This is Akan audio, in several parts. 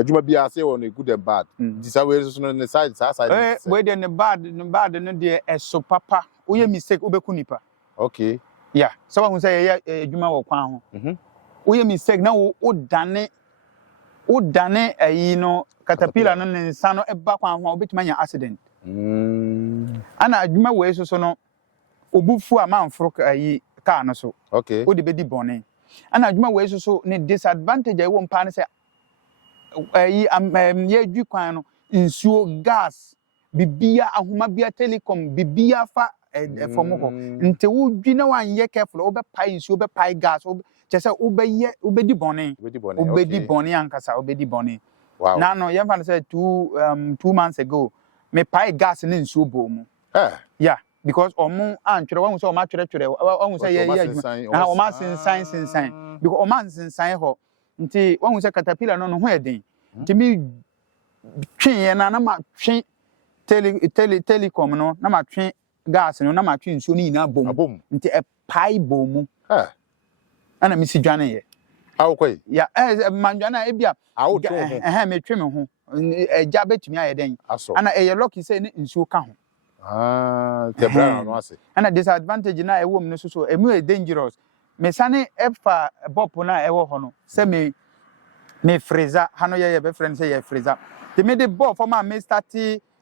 adwuma bi ase on a good and bad this way so no side side we dey ne bad no dey eso papa wo ye mistake wo beku nipa okay yeah so who say ye adwuma wo kwan ho wo ye mistake na wo dane ayi no caterpillar no ne nsa no eba kwan ho obetuma nya accident ana adwuma we so no obufu amanfro ayi car no so okay wo de bedi bone ana adwuma we so ne disadvantage ayi wo mpa ne say ayi ye adwi kwan no nsuo gas bibia ahoma bia telecom bibia fa from ho nte wo dwi na wan ye careful wo be pai nsuo be pai gas wo chese wo be di bone ankasa wo be di bone wow na no ye fa say 2 months ago me pai gas ne nsuo bo mu yeah because omo antwere wan say omo atwere wan say ye adwuma omo sensan because omo sensan ho nti wan say caterpillar no ho eden nti mi twen na ma twen telecom no na ma twen gas no na ma twen nsuo ni na bom nti e pai bom ana mi si dwane ye awkoi ya mandwana e bia me twen me ho eja betumi ayeden ana e ye lucky say ne nsuo ka ho te bra no ase ana disadvantage na e wo no so emu e dangerous me sane e fa bop na e wo ho no se me freezer hano ye be friend say ye freezer te me de bop for ma me start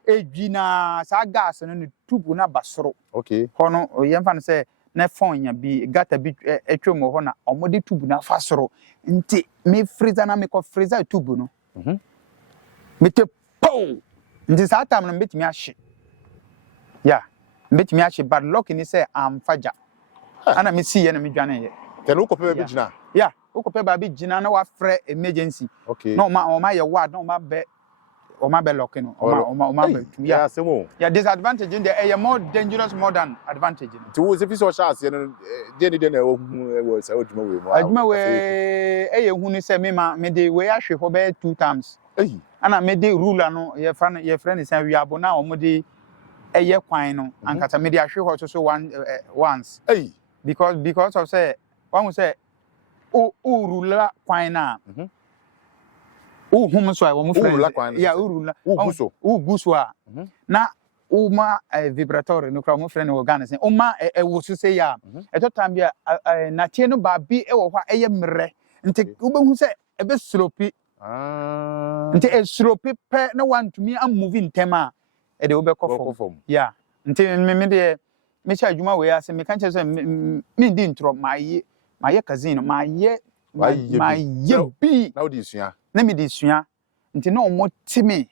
edwi na sa gas no ne tube na basoro okay hono ye mfa no say na phone nya bi gata bi etwem ho na omode tube na fasoro nti me freezer na me ko freezer tube no me te po nti sa time no betimi ahye yeah betimi ahye bad luck ni say am faja ana me see ye na me dwane ye te no ko pe bi gina yeah ukope ba bi gina na wa frɛ emergency okay no ma ye ward no ma be lock no ma be yeah semo yeah disadvantage in there more dangerous more than advantage to wo se fi so chance ye no de na wo say adwuma we mo adwuma we hu ni say me de we ahwe ho be 2 times ana me de ruler no ye friend say we abo na omo de kwan no ankata me de ahwe ho so once because of say one say urula kwan na hum so I wo friend yeah urula uguso a na uma vibrator no kra mo friend wo Ghana say uma wo so say ya eto time bia na tie no ba bi e wo hwa mre nti wo be hu say e be slopi nti e slopi pe na want me am moving tema e de wo be kofom yeah nti me de me cha adwuma we ase me kan che say me ndi ntro ma ye cousin ma ye bi na odi sua na me di sua nti na omo timi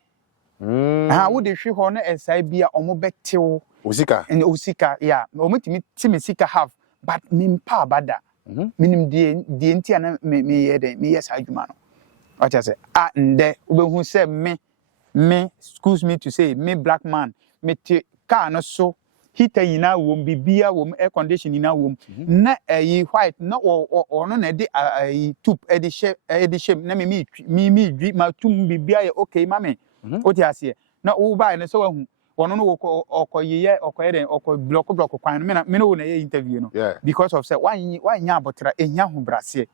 wo de hwe ho na esai bia omo betew osika yeah omo timi sika half but me mpa bada minim die nti na me ye den me yes adwuma no acha say nde wo be hu say me excuse me to say me black man me te car no so heater yina wom bibia wom air condition yina wom na white na ono na de tube edi shame na me dwi ma tum bibia ye okay mame oti ase na wo ba ne so wahu ono no okoyeye okoyeden block kwan me no wo na ye interview no because of say wan nya abotra ehia ho brase